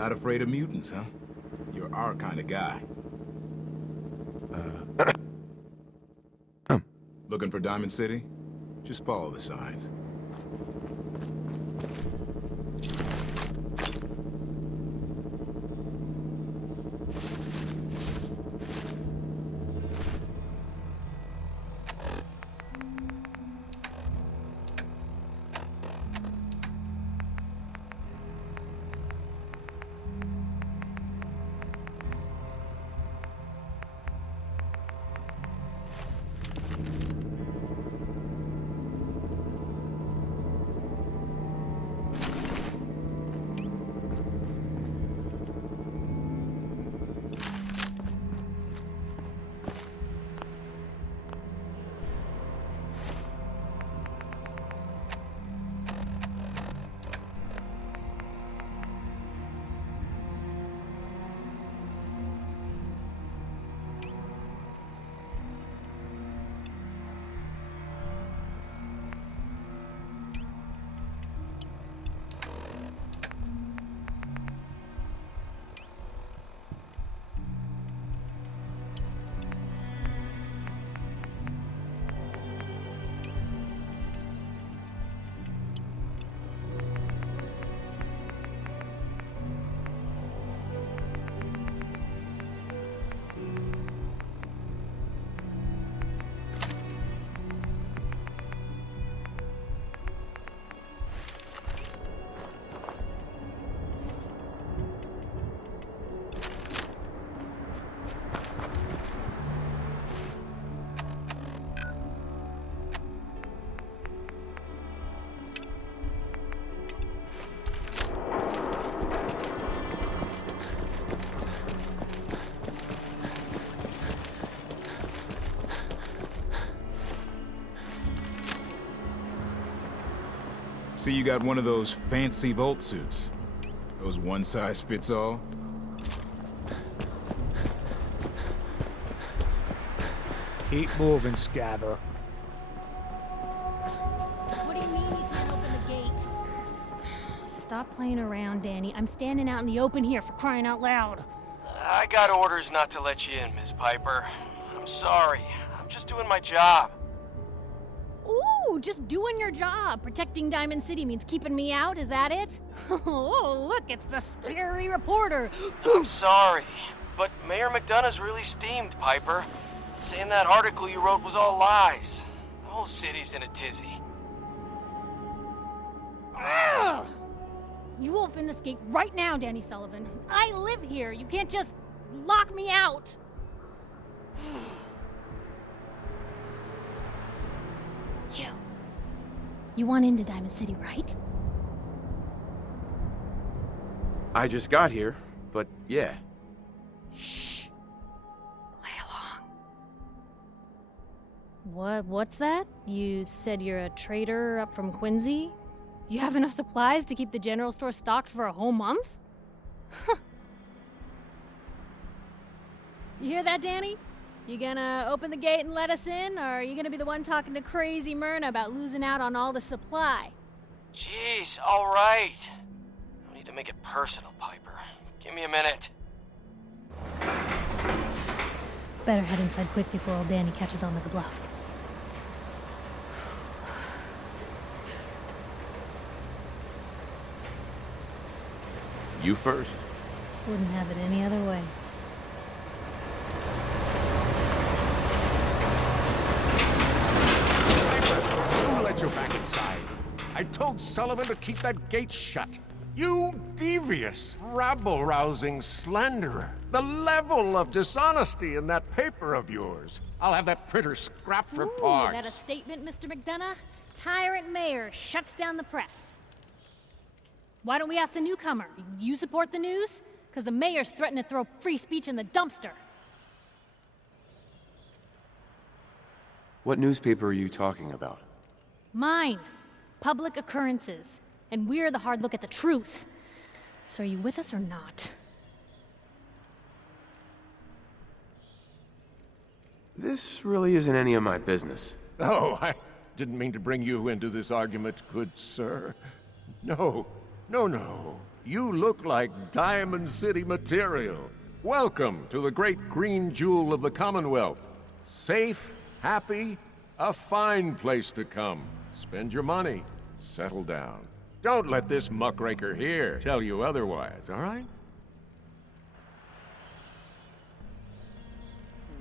Not afraid of mutants, huh? You're our kind of guy. Looking for Diamond City? Just follow the signs. See, you got one of those fancy Volt suits. Those one-size-fits-all. Keep moving, Scabber. What do you mean you can't open the gate? Stop playing around, Danny. I'm standing out in the open here, for crying out loud. I got orders not to let you in, Miss Piper. I'm sorry. I'm just doing my job. Ooh, just doing your job. Protecting Diamond City means keeping me out, is that it? Oh, look, it's the scary reporter. I'm sorry, but Mayor McDonough's really steamed, Piper. Saying that article you wrote was all lies. The whole city's in a tizzy. Ugh! You open this gate right now, Danny Sullivan. I live here. You can't just lock me out. You want into Diamond City, right? I just got here, but yeah. Shh. Play along. What's that? You said you're a trader up from Quincy? You have enough supplies to keep the general store stocked for a whole month? You hear that, Danny? You gonna open the gate and let us in, or are you gonna be the one talking to crazy Myrna about losing out on all the supply? Jeez, all right. No need to make it personal, Piper. Give me a minute. Better head inside quick before old Danny catches on to the bluff. You first. Wouldn't have it any other way. Let you back inside. I told Sullivan to keep that gate shut. You devious, rabble-rousing slanderer. The level of dishonesty in that paper of yours. I'll have that printer scrapped for parts. That a statement, Mr. McDonough? Tyrant mayor shuts down the press. Why don't we ask the newcomer? You support the news? Because the mayor's threatening to throw free speech in the dumpster. What newspaper are you talking about? Mine. Public Occurrences. And we're the hard look at the truth. So are you with us or not? This really isn't any of my business. Oh, I didn't mean to bring you into this argument, good sir. No. You look like Diamond City material. Welcome to the great green jewel of the Commonwealth. Safe, happy, a fine place to come. Spend your money, settle down. Don't let this muckraker here tell you otherwise, all right?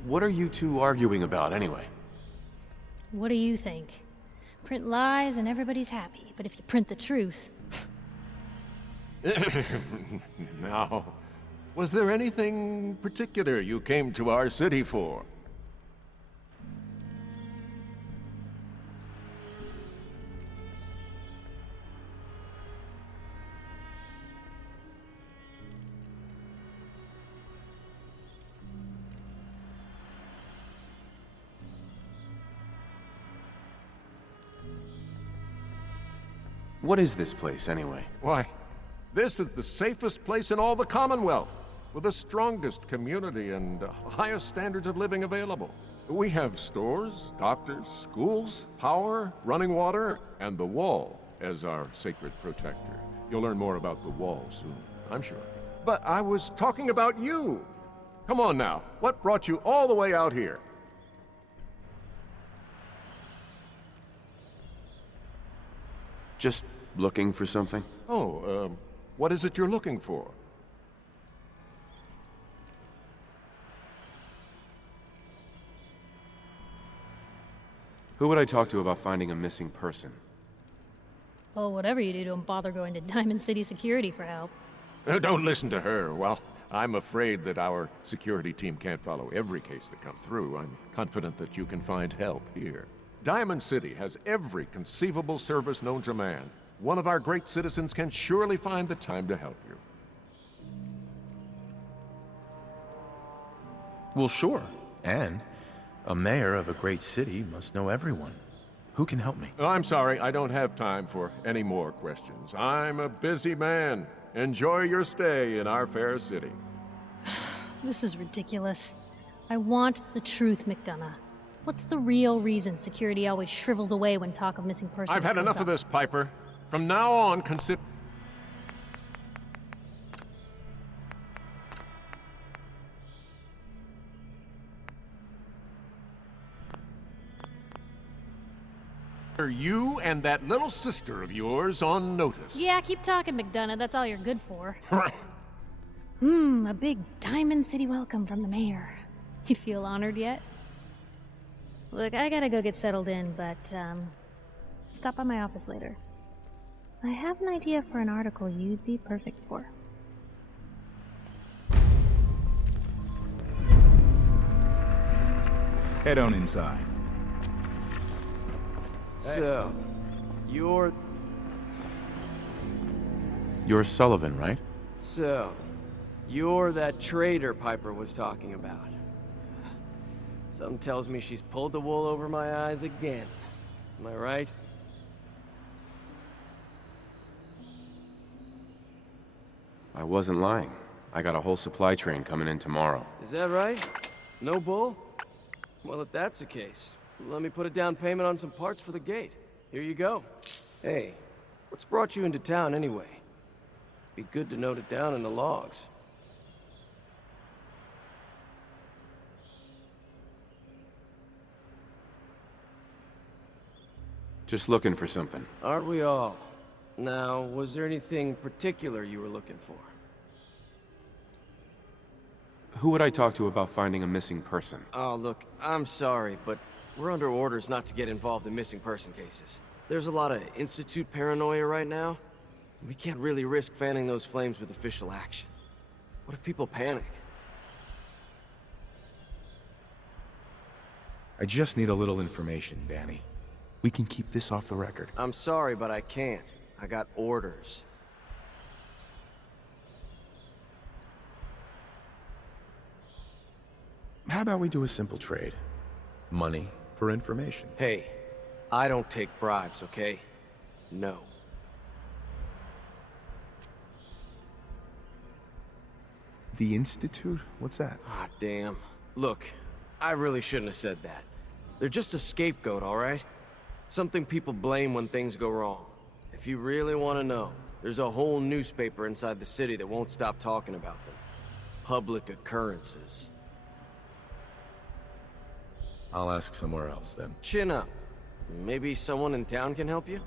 What are you two arguing about, anyway? What do you think? Print lies and everybody's happy, but if you print the truth... Now, was there anything particular you came to our city for? What is this place, anyway? Why, this is the safest place in all the Commonwealth, with the strongest community and highest standards of living available. We have stores, doctors, schools, power, running water, and the Wall as our sacred protector. You'll learn more about the Wall soon, I'm sure. But I was talking about you. Come on now, what brought you all the way out here? Just looking for something? Oh, what is it you're looking for? Who would I talk to about finding a missing person? Well, whatever you do, don't bother going to Diamond City Security for help. Don't listen to her. Well, I'm afraid that our security team can't follow every case that comes through. I'm confident that you can find help here. Diamond City has every conceivable service known to man. One of our great citizens can surely find the time to help you. Well, sure. And a mayor of a great city must know everyone. Who can help me? I'm sorry, I don't have time for any more questions. I'm a busy man. Enjoy your stay in our fair city. This is ridiculous. I want the truth, McDonough. What's the real reason security always shrivels away when talk of missing persons I've had comes enough up? of this, Piper. From now on, consider... you and that little sister of yours on notice. Yeah, keep talking, McDonough. That's all you're good for. A big Diamond City welcome from the mayor. You feel honored yet? Look, I gotta go get settled in, but, stop by my office later. I have an idea for an article you'd be perfect for. Head on inside. So, you're Sullivan, right? So, you're that traitor Piper was talking about. Something tells me she's pulled the wool over my eyes again. Am I right? I wasn't lying. I got a whole supply train coming in tomorrow. Is that right? No bull? Well, if that's the case, let me put a down payment on some parts for the gate. Here you go. Hey, what's brought you into town anyway? Be good to note it down in the logs. Just looking for something. Aren't we all? Now, was there anything particular you were looking for? Who would I talk to about finding a missing person? Oh, look, I'm sorry, but we're under orders not to get involved in missing person cases. There's a lot of Institute paranoia right now. We can't really risk fanning those flames with official action. What if people panic? I just need a little information, Danny. We can keep this off the record. I'm sorry, but I can't. I got orders. How about we do a simple trade? Money for information. Hey, I don't take bribes, okay? No. The Institute? What's that? Ah, damn. Look, I really shouldn't have said that. They're just a scapegoat, all right? Something people blame when things go wrong. If you really want to know, There's a whole newspaper inside the city that won't stop talking about them. Public occurrences. I'll ask somewhere else then. Chin up. Maybe someone in town can help you?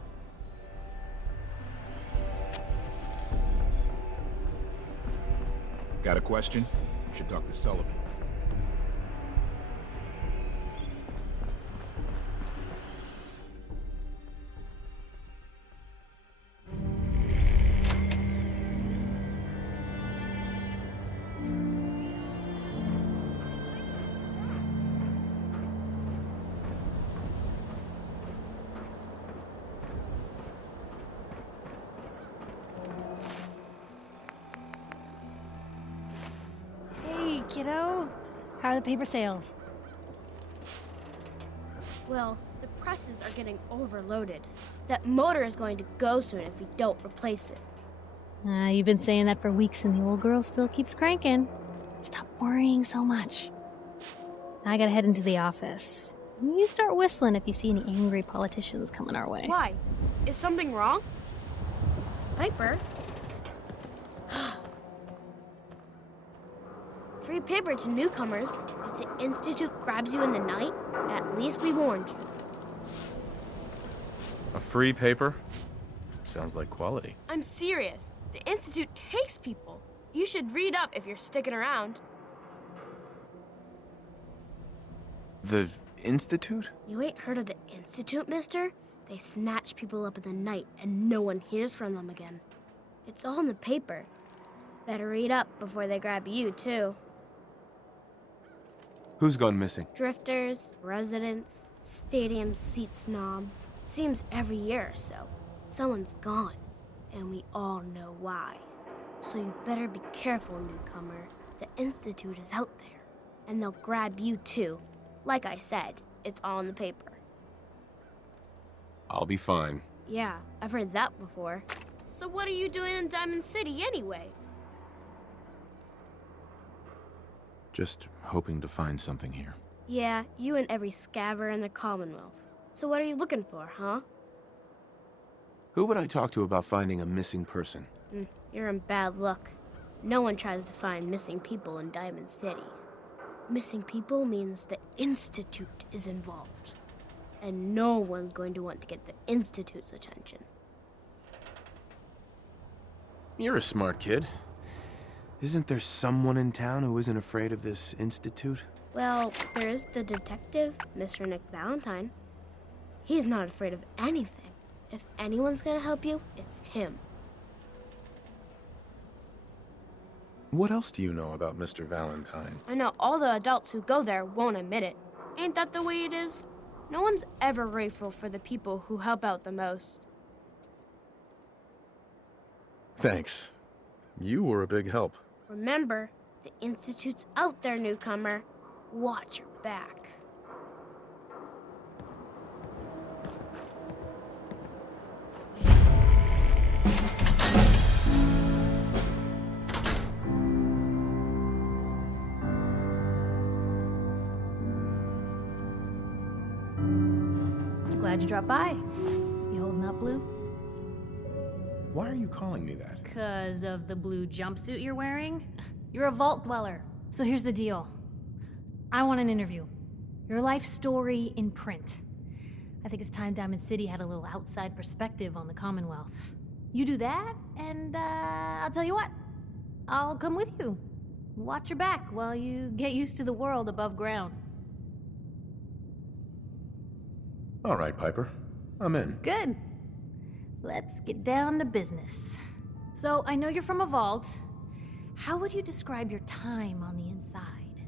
Got a question? Should talk to Sullivan. Hey, kiddo. How are the paper sales? Well, the presses are getting overloaded. That motor is going to go soon if we don't replace it. You've been saying that for weeks and the old girl still keeps cranking. Stop worrying so much. I gotta head into the office. You start whistling if you see any angry politicians coming our way. Why? Is something wrong? Piper? Free paper to newcomers. If the Institute grabs you in the night, at least we warned you. A free paper? Sounds like quality. I'm serious. The Institute takes people. You should read up if you're sticking around. The Institute? You ain't heard of the Institute, mister? They snatch people up in the night and no one hears from them again. It's all in the paper. Better read up before they grab you, too. Who's gone missing? Drifters, residents, stadium seat snobs. Seems every year or so, someone's gone. And we all know why. So you better be careful, newcomer. The Institute is out there. And they'll grab you, too. Like I said, it's all in the paper. I'll be fine. Yeah, I've heard that before. So what are you doing in Diamond City anyway? Just hoping to find something here. Yeah, you and every scaver in the Commonwealth. So what are you looking for, huh? Who would I talk to about finding a missing person? You're in bad luck. No one tries to find missing people in Diamond City. Missing people means the Institute is involved. And no one's going to want to get the Institute's attention. You're a smart kid. Isn't there someone in town who isn't afraid of this Institute? Well, there's the detective, Mr. Nick Valentine. He's not afraid of anything. If anyone's gonna help you, it's him. What else do you know about Mr. Valentine? I know all the adults who go there won't admit it. Ain't that the way it is? No one's ever grateful for the people who help out the most. Thanks. You were a big help. Remember, the Institute's out there, newcomer. Watch your back. Glad you dropped by. You holding up, Blue? Why are you calling me that? 'Cause of the blue jumpsuit you're wearing? You're a vault dweller. So here's the deal. I want an interview. Your life story in print. I think it's time Diamond City had a little outside perspective on the Commonwealth. You do that, and I'll tell you what. I'll come with you. Watch your back while you get used to the world above ground. All right, Piper. I'm in. Good. Let's get down to business. So, I know you're from a vault. How would you describe your time on the inside?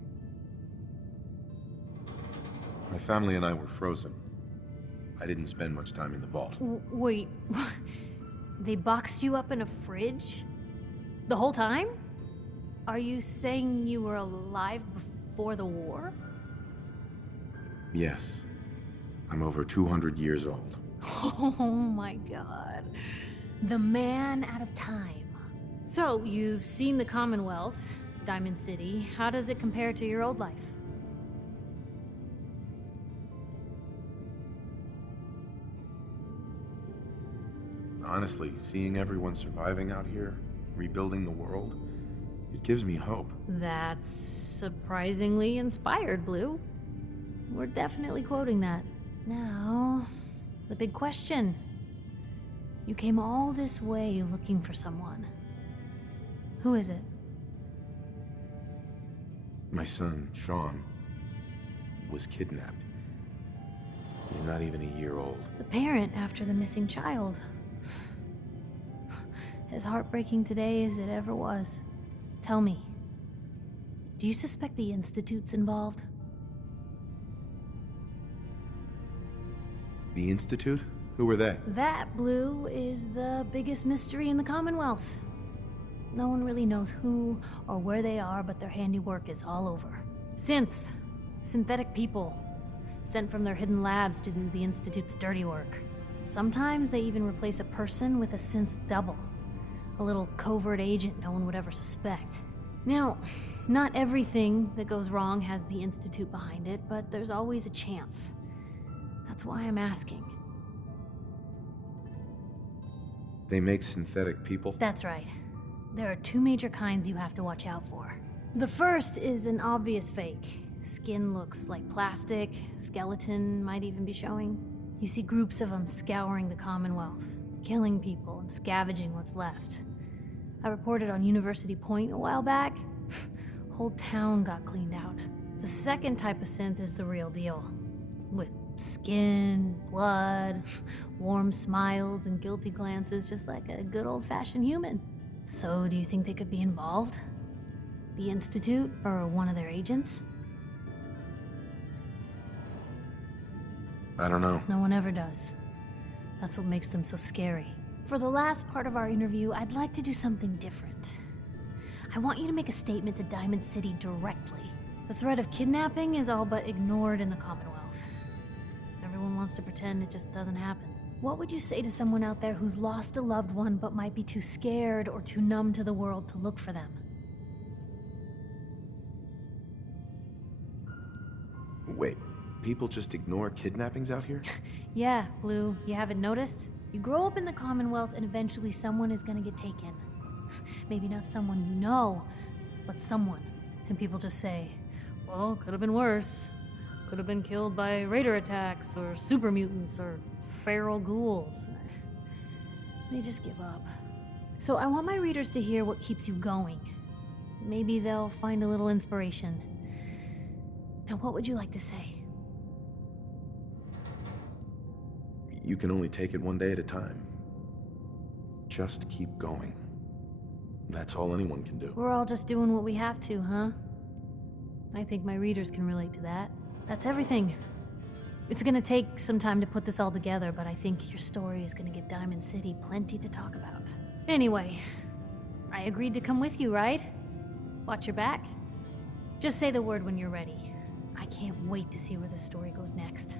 My family and I were frozen. I didn't spend much time in the vault. Wait, they boxed you up in a fridge? The whole time? Are you saying you were alive before the war? Yes. I'm over 200 years old. Oh my god. The man out of time. So, you've seen the Commonwealth, Diamond City. How does it compare to your old life? Honestly, seeing everyone surviving out here, rebuilding the world, it gives me hope. That's surprisingly inspired, Blue. We're definitely quoting that. Now, the big question. You came all this way looking for someone. Who is it? My son, Sean, was kidnapped. He's not even a year old. The parent after the missing child. As heartbreaking today as it ever was. Tell me, do you suspect the Institute's involved? The Institute? Who were they? That, Blue, is the biggest mystery in the Commonwealth. No one really knows who or where they are, but their handiwork is all over. Synths. Synthetic people. Sent from their hidden labs to do the Institute's dirty work. Sometimes they even replace a person with a synth double. A little covert agent no one would ever suspect. Now, not everything that goes wrong has the Institute behind it, but there's always a chance. That's why I'm asking. They make synthetic people? That's right. There are two major kinds you have to watch out for. The first is an obvious fake. Skin looks like plastic, skeleton might even be showing. You see groups of them scouring the Commonwealth, killing people and scavenging what's left. I reported on University Point a while back. Whole town got cleaned out. The second type of synth is the real deal. With skin, blood, warm smiles, and guilty glances, just like a good old-fashioned human. So, do you think they could be involved? The Institute, or one of their agents? I don't know. No one ever does. That's what makes them so scary. For the last part of our interview, I'd like to do something different. I want you to make a statement to Diamond City directly. The threat of kidnapping is all but ignored in the Commonwealth. Everyone wants to pretend it just doesn't happen. What would you say to someone out there who's lost a loved one but might be too scared or too numb to the world to look for them? Wait, people just ignore kidnappings out here? Yeah, Blue, you haven't noticed? You grow up in the Commonwealth and eventually someone is gonna get taken. Maybe not someone you know, but someone. And people just say, well, could have been worse. Could have been killed by raider attacks, or super mutants, or feral ghouls. They just give up. So I want my readers to hear what keeps you going. Maybe they'll find a little inspiration. Now, what would you like to say? You can only take it one day at a time. Just keep going. That's all anyone can do. We're all just doing what we have to, huh? I think my readers can relate to that. That's everything. It's gonna take some time to put this all together, but I think your story is gonna give Diamond City plenty to talk about. Anyway, I agreed to come with you, right? Watch your back. Just say the word when you're ready. I can't wait to see where this story goes next.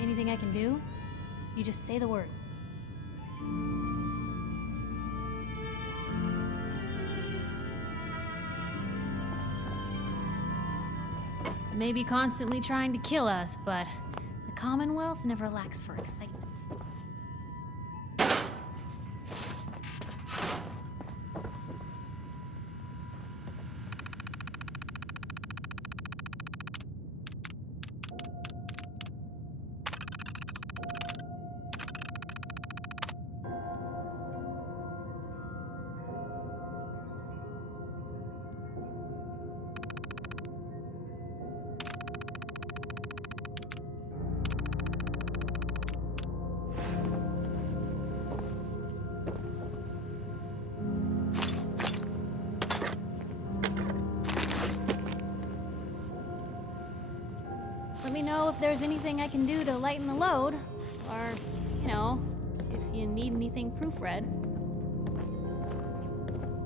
Anything I can do? You just say the word. May be constantly trying to kill us, but the Commonwealth never lacks for excitement. Let me know if there's anything I can do to lighten the load, or, you know, if you need anything proofread.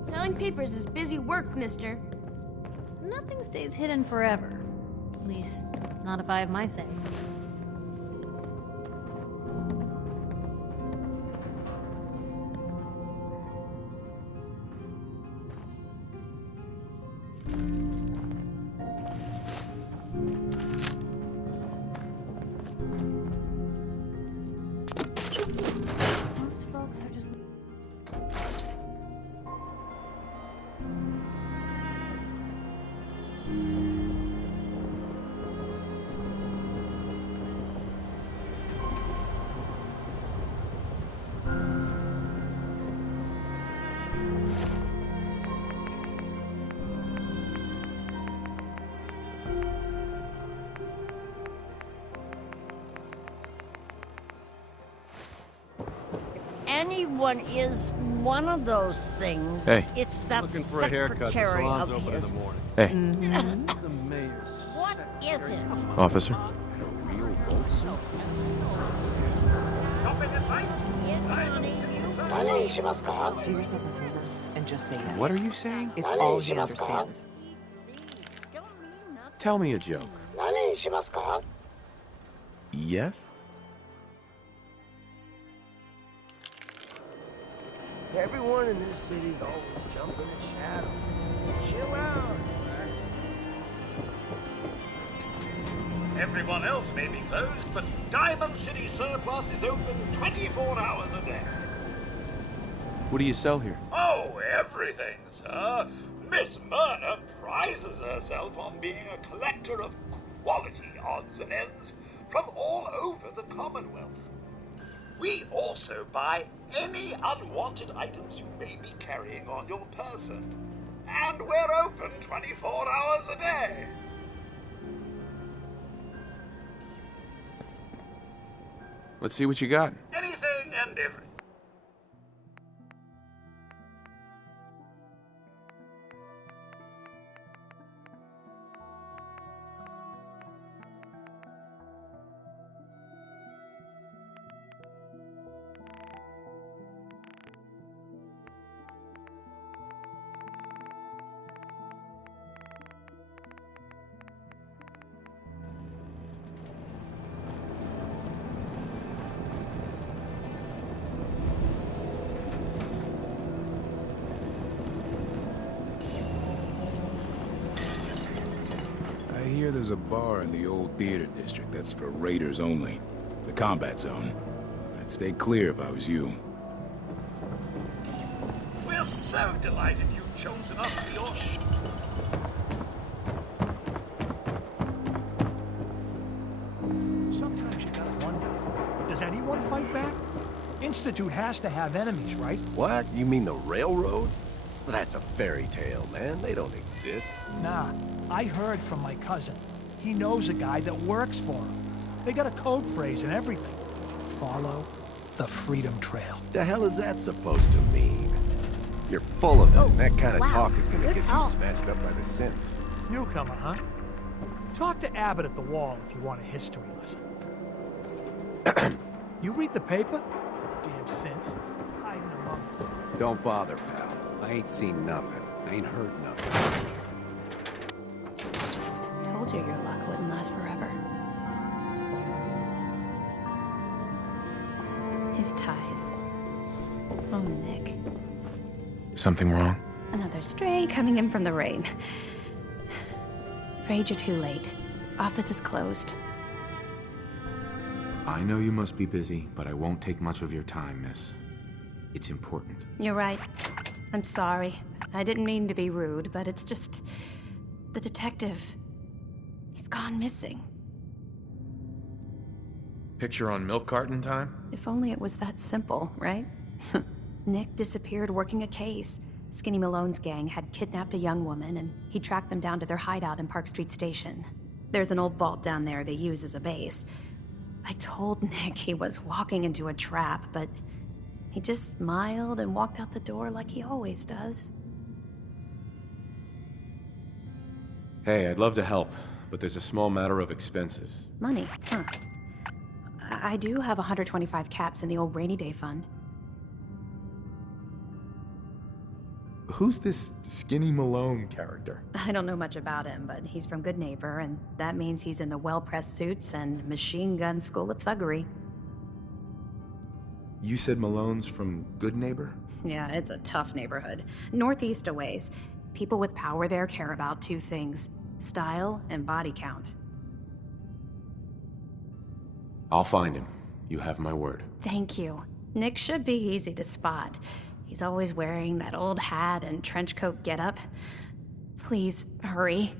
Selling papers is busy work, mister. Nothing stays hidden forever. At least, not if I have my say. anyone is one of those things, Hey. it's that Looking for a haircut. The secretary salon's of open in his. the morning. Hey, The mayor's. What is it? officer. And a real vault suit? Do yourself a favor and just say yes. What are you saying? It's all he understands. Tell me a joke. Yes? Everyone in this city's all jumping at shadow. Chill out, relax. Everyone else may be closed, but Diamond City Surplus is open 24 hours a day. What do you sell here? Oh, everything, sir. Miss Myrna prizes herself on being a collector of quality odds and ends from all over the Commonwealth. We also buy any unwanted items you may be carrying on your person. And we're open 24 hours a day. Let's see what you got. Anything and everything. I hear there's a bar in the old theater district that's for raiders only. The combat zone. I'd stay clear if I was you. We're so delighted you've chosen us for your Sometimes you gotta wonder, does anyone fight back? Institute has to have enemies, right? What? You mean the railroad? That's a fairy tale, man. They don't exist. Nah, I heard from my cousin. He knows a guy that works for him. They got a code phrase and everything. Follow the Freedom Trail. The hell is that supposed to mean? You're full of it. That kind of wow. talk is gonna Good get talk. you snatched up by the synths. Newcomer, huh? Talk to Abbott at the wall if you want a history lesson. You read the paper? Damn sense. Hiding among us. Don't bother, pal. I ain't seen nothing. I ain't heard nothing. Told you your luck wouldn't last forever. His ties. Oh, Nick. Something wrong? Another stray coming in from the rain. Afraid you're too late. Office is closed. I know you must be busy, but I won't take much of your time, miss. It's important. You're right. I'm sorry. I didn't mean to be rude, but it's just... the detective... he's gone missing. Picture on milk carton time? If only it was that simple, right? Nick disappeared working a case. Skinny Malone's gang had kidnapped a young woman, and he tracked them down to their hideout in Park Street Station. There's an old vault down there they use as a base. I told Nick he was walking into a trap, but he just smiled and walked out the door like he always does. Hey, I'd love to help, but there's a small matter of expenses. Money, huh? I do have 125 caps in the old rainy day fund. Who's this Skinny Malone character? I don't know much about him, but he's from Good Neighbor, and that means he's in the well-pressed suits and machine gun school of thuggery. You said Malone's from Good Neighbor? Yeah, it's a tough neighborhood. Northeast a ways. People with power there care about two things: style and body count. I'll find him. You have my word. Thank you. Nick should be easy to spot. He's always wearing that old hat and trench coat getup. Please, hurry.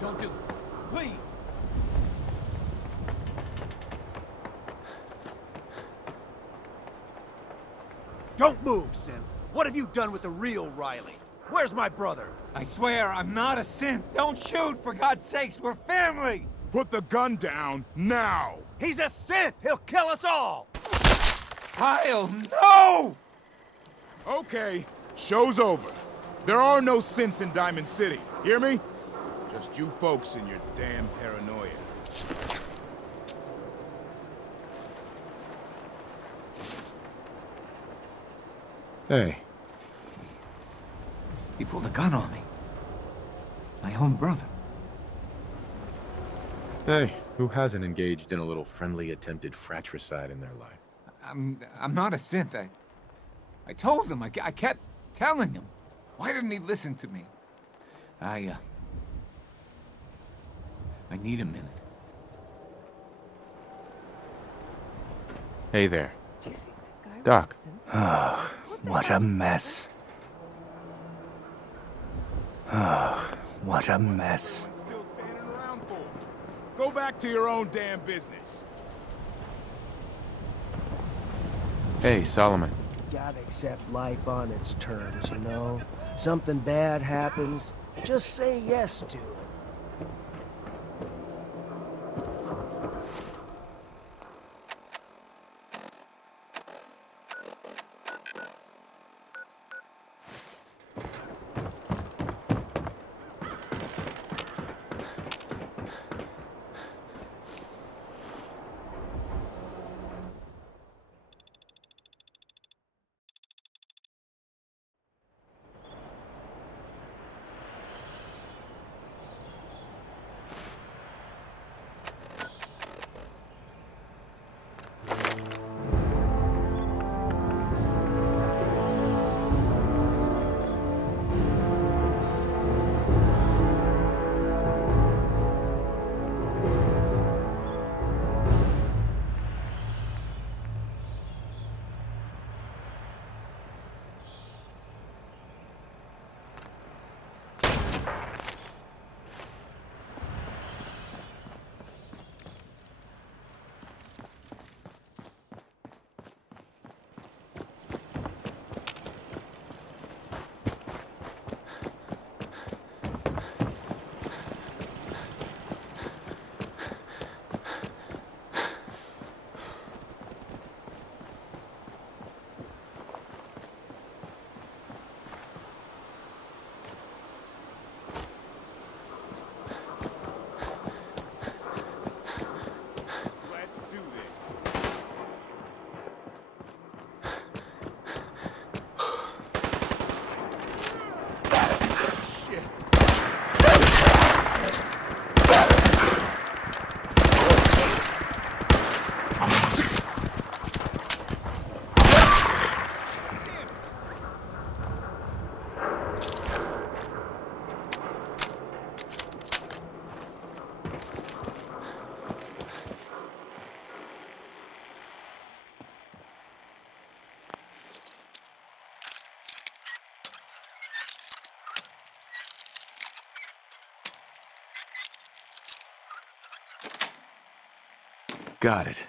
Don't do it. Please! Don't move, Synth. What have you done with the real Riley? Where's my brother? I swear, I'm not a synth. Don't shoot, for God's sakes. We're family! Put the gun down, now! He's a synth! He'll kill us all! Kyle, no! Okay, show's over. There are no synths in Diamond City. Hear me? Just you folks and your damn paranoia. Hey. He pulled a gun on me. My own brother. Hey, who hasn't engaged in a little friendly attempted fratricide in their life? I'm not a synth. I told him. I kept telling him. Why didn't he listen to me? I need a minute. Hey there. Doc. Oh, what a mess. Oh, what a mess. Still standing around for? Go back to your own damn business. Hey, Solomon. Gotta accept life on its terms, you know? Something bad happens, just say yes to it. Got it.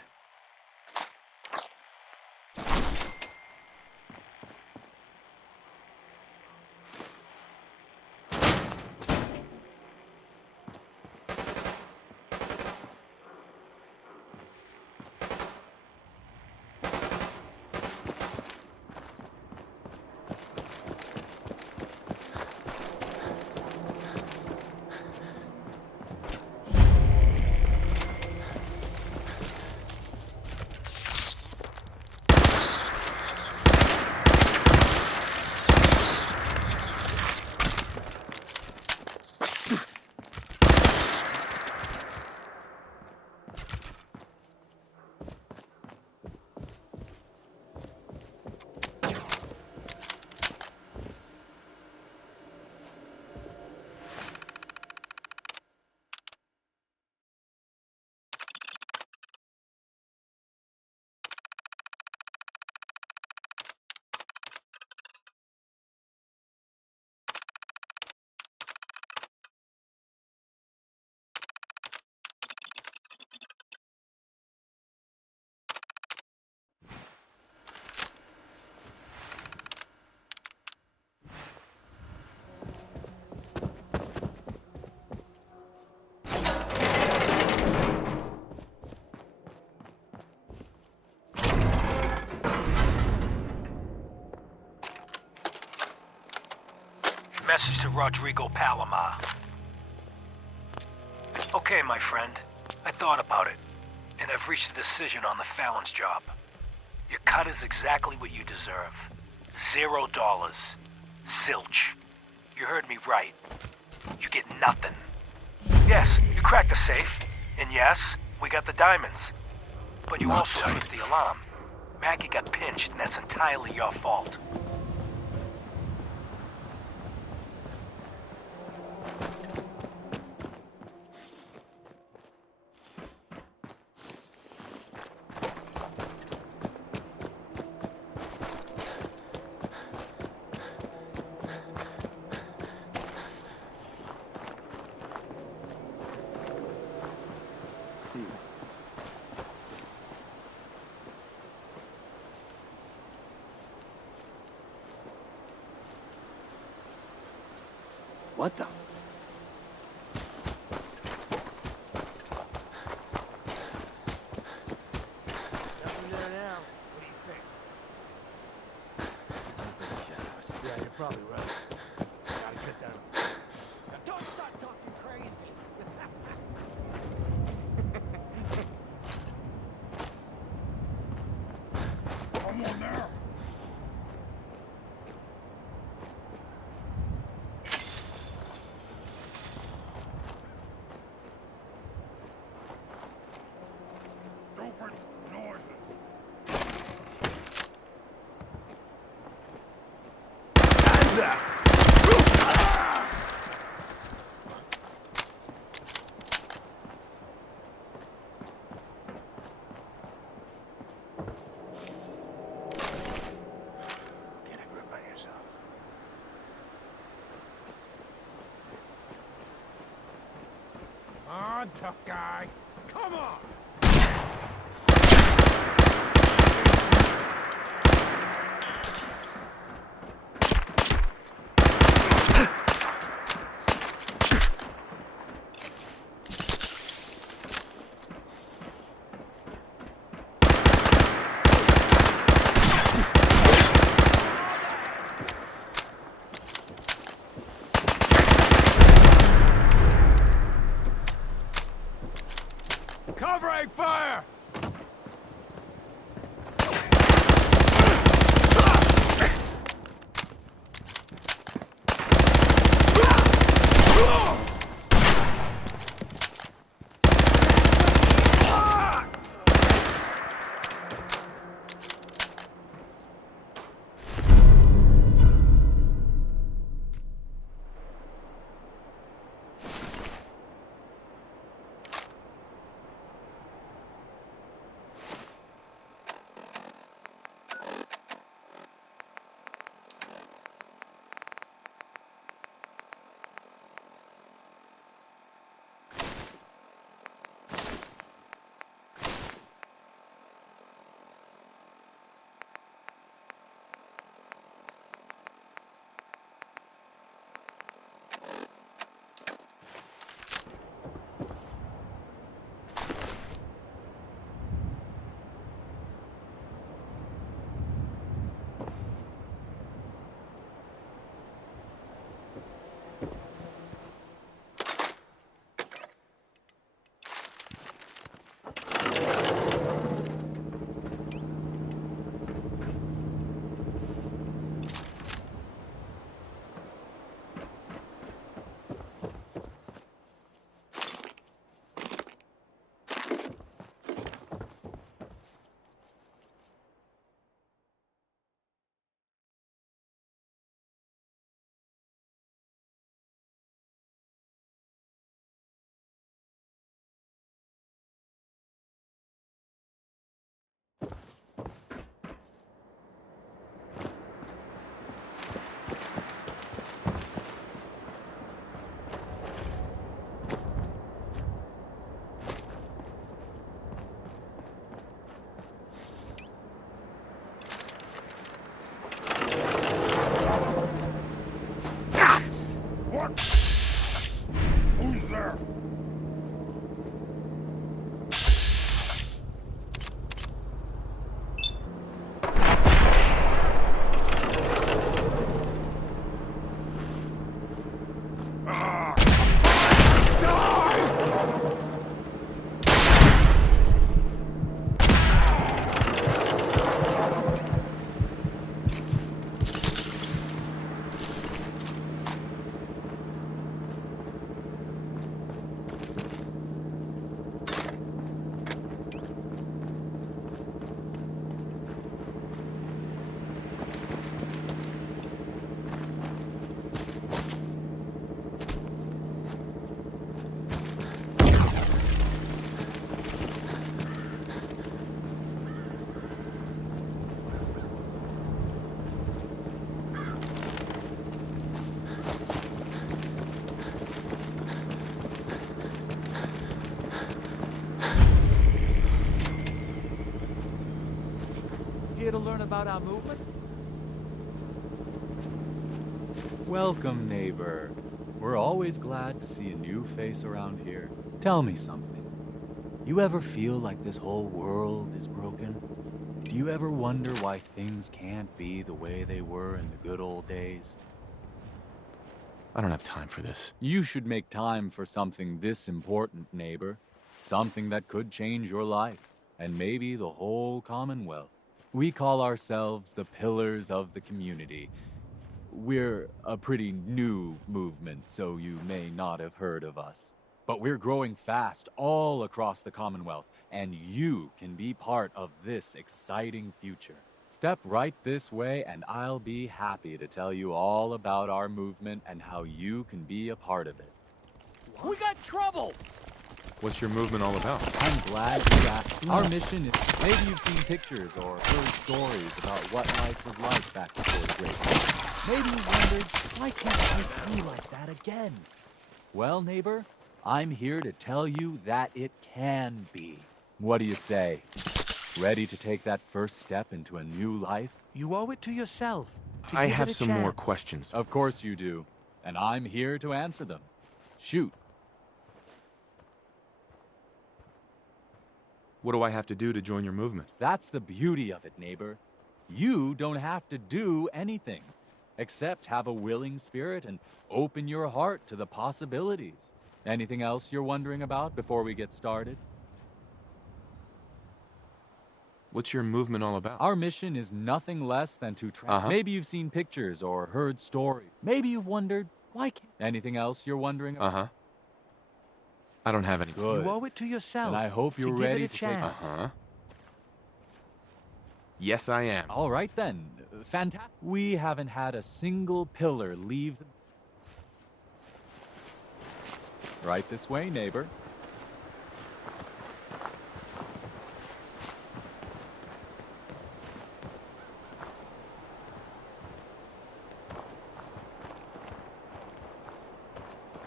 Message to Rodrigo Palomar. Okay, my friend. I thought about it, and I've reached a decision on the Fallon's job. Your cut is exactly what you deserve. $0. Zilch. You heard me right. You get nothing. Yes, you cracked the safe, and yes, we got the diamonds. But you also tripped the alarm. Maggie got pinched, and that's entirely your fault. What the? Nothing there now. What do you think? Yeah, you're probably right. Gotta cut down. Now don't start talking crazy. Come on now. Come on, tough guy. Come on! Cover here to learn about our movement? Welcome, neighbor. We're always glad to see a new face around here. Tell me something. You ever feel like this whole world is broken? Do you ever wonder why things can't be the way they were in the good old days? I don't have time for this. You should make time for something this important, neighbor. Something that could change your life, and maybe the whole Commonwealth. We call ourselves the Pillars of the Community. We're a pretty new movement, so you may not have heard of us. But we're growing fast all across the Commonwealth, and you can be part of this exciting future. Step right this way, and I'll be happy to tell you all about our movement and how you can be a part of it. We got trouble! What's your movement all about? I'm glad you asked. Our mission is, maybe you've seen pictures or heard stories about what life was like back before the Great War. Maybe you wondered, why can't life be like that again? Well, neighbor, I'm here to tell you that it can be. What do you say? Ready to take that first step into a new life? You owe it to yourself. I have some more questions. Of course you do. And I'm here to answer them. Shoot. What do I have to do to join your movement? That's the beauty of it, neighbor. You don't have to do anything, except have a willing spirit and open your heart to the possibilities. Anything else you're wondering about before we get started? What's your movement all about? Our mission is nothing less than to Maybe you've seen pictures or heard stories. Maybe you've wondered, why can't... Anything else you're wondering about? I don't have any. Good. You owe it to yourself. And I hope you're ready to take chance. Yes, I am. All right then. Fantastic. We haven't had a single pillar leave. Right this way, neighbor.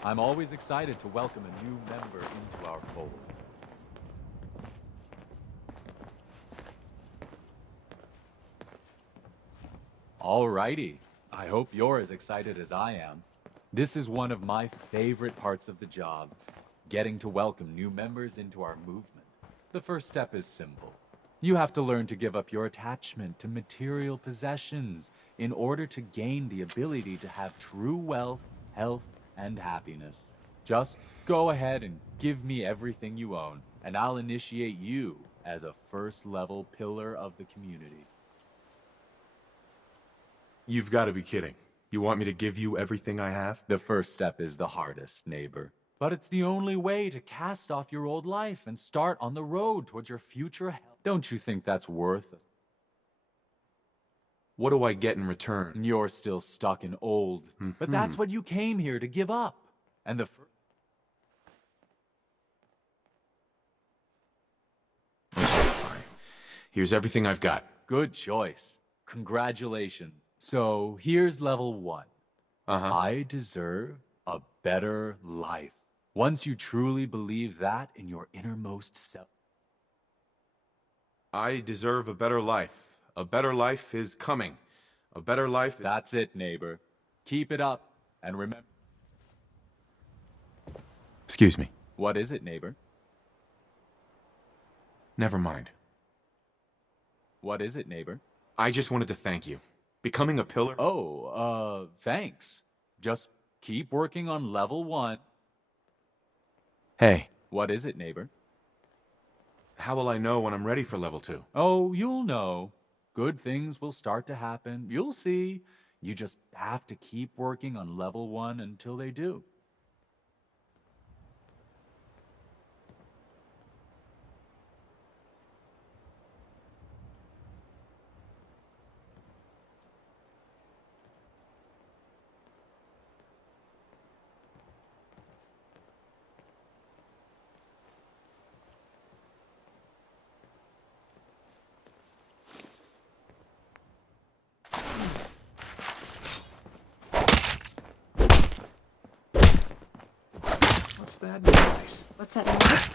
I'm always excited to welcome a new member into our fold. Alrighty. I hope you're as excited as I am. This is one of my favorite parts of the job, getting to welcome new members into our movement. The first step is simple. You have to learn to give up your attachment to material possessions in order to gain the ability to have true wealth, health, and happiness. Just go ahead and give me everything you own, and I'll initiate you as a first-level pillar of the community. You've got to be kidding. You want me to give you everything I have? The first step is the hardest, neighbor. But it's the only way to cast off your old life and start on the road towards your future health. Don't you think that's worth it? What do I get in return? You're still stuck in old, but that's what you came here to give up. And the Fine. Here's everything I've got. Good choice. Congratulations. So here's level 1. I deserve a better life. Once you truly believe that in your innermost self. I deserve a better life. A better life is coming. A better life... That's it, neighbor. Keep it up, and remember... Excuse me. What is it, neighbor? Never mind. What is it, neighbor? I just wanted to thank you. Becoming a pillar... Thanks. Just keep working on level 1. Hey. What is it, neighbor? How will I know when I'm ready for level 2? Oh, you'll know. Good things will start to happen. You'll see. You just have to keep working on level 1 until they do. What's that noise? What's that noise?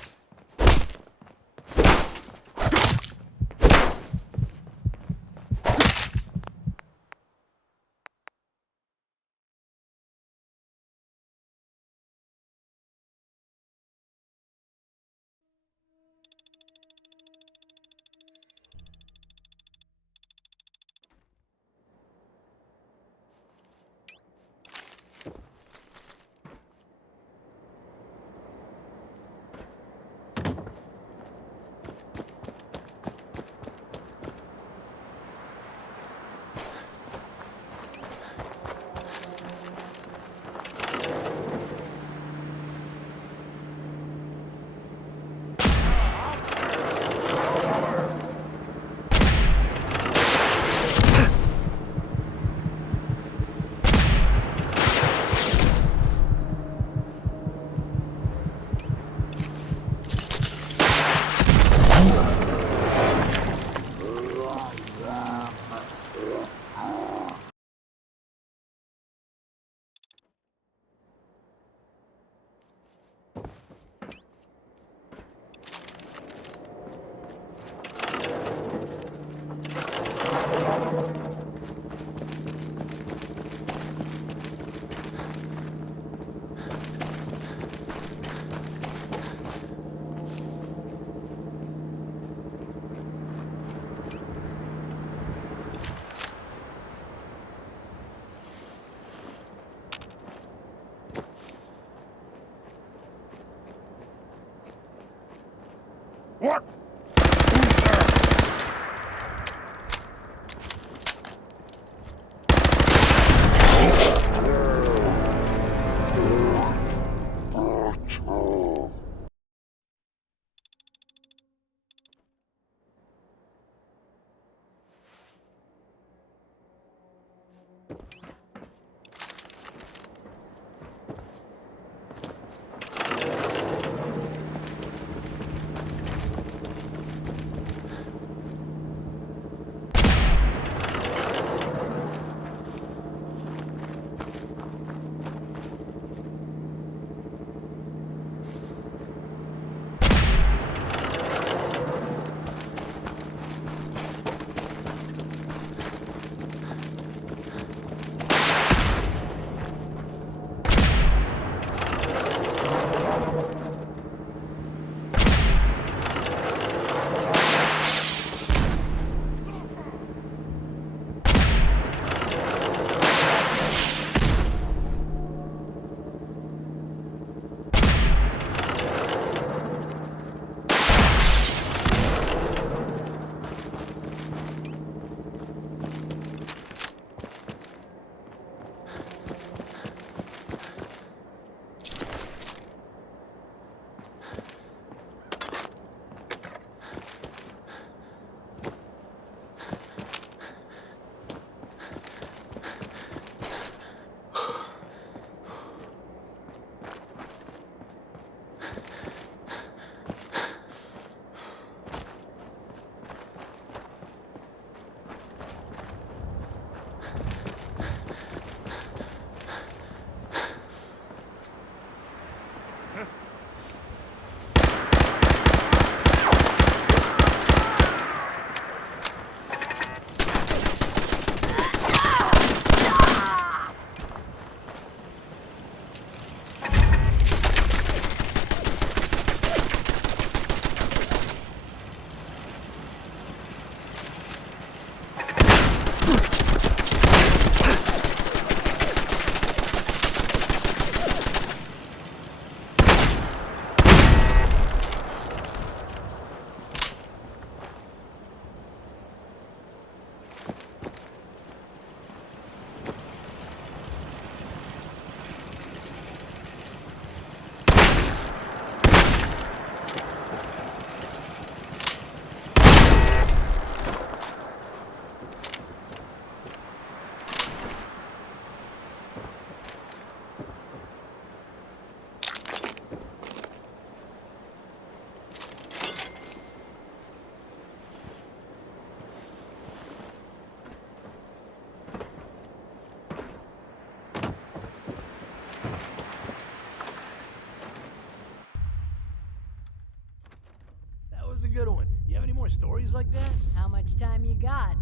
more stories like that? How much time you got?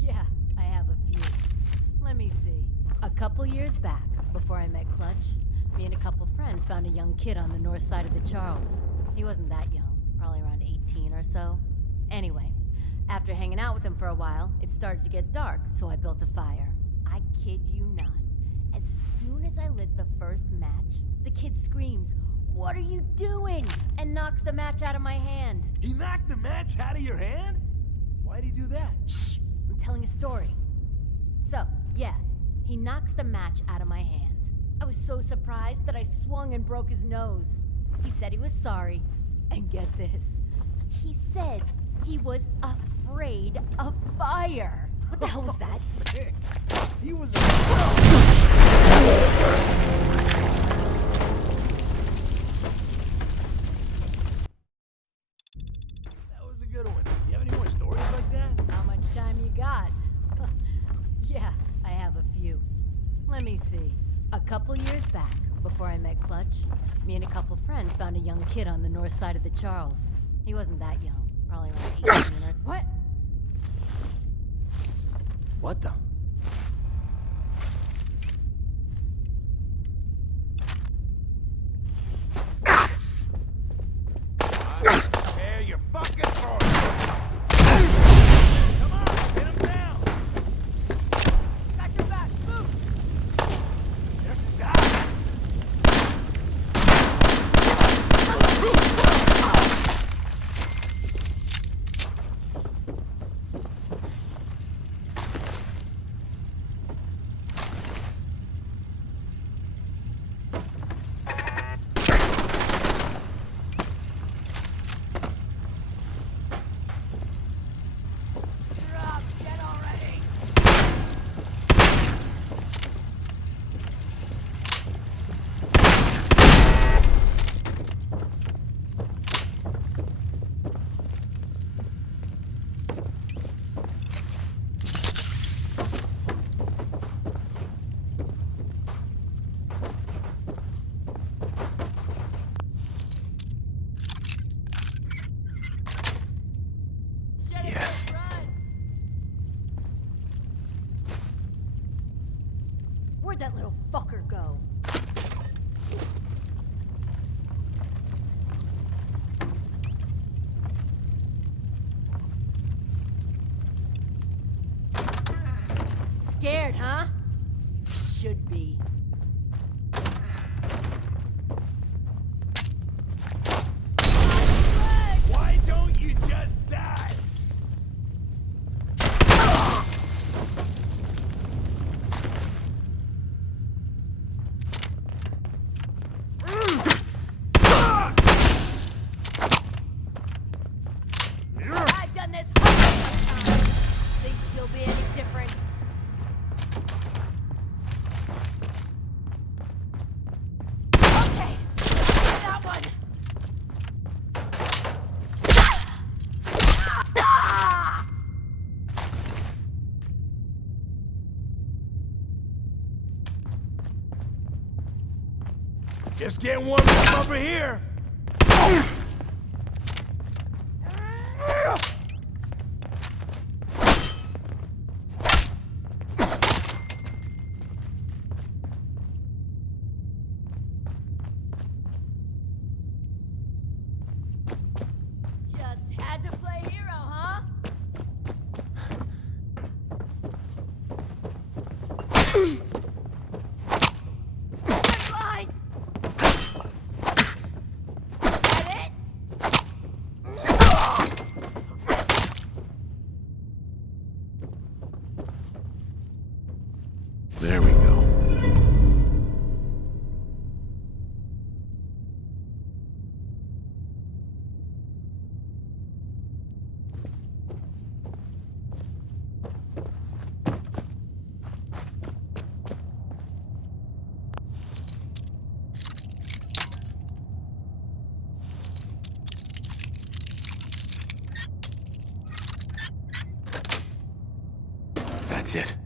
Yeah, I have a few. Let me see. A couple years back, before I met Clutch, me and a couple friends found a young kid on the north side of the Charles. He wasn't that young, probably around 18 or so. Anyway, after hanging out with him for a while, it started to get dark, so I built a fire. I kid you not. As soon as I lit the first match, the kid screams, "What are you doing?" and knocks the match out of my hand. He knocked the match out of your hand? Why'd he do that? Shh! I'm telling a story. So, yeah, he knocks the match out of my hand. I was so surprised that I swung and broke his nose. He said he was sorry. And get this, he said he was afraid of fire. What the hell was that? He was That was a good one. Do you have any more stories like that? How much time you got? Yeah, I have a few. Let me see. A couple years back, before I met Clutch, me and a couple friends found a young kid on the north side of the Charles. He wasn't that young, probably around 18 or... What? What the? Tear your fucking heart! Come on, hit him down! Got your back, move! Just die! Drop, get already! Yes. Where'd that little fucker go? Scared, huh? Should be. Why don't you just die? I've done this hundreds of times. Think you'll be any different? Okay, that one. Just getting warmed up over here. Just had to play hero, huh? Get blind! Get it? There we go. That's it.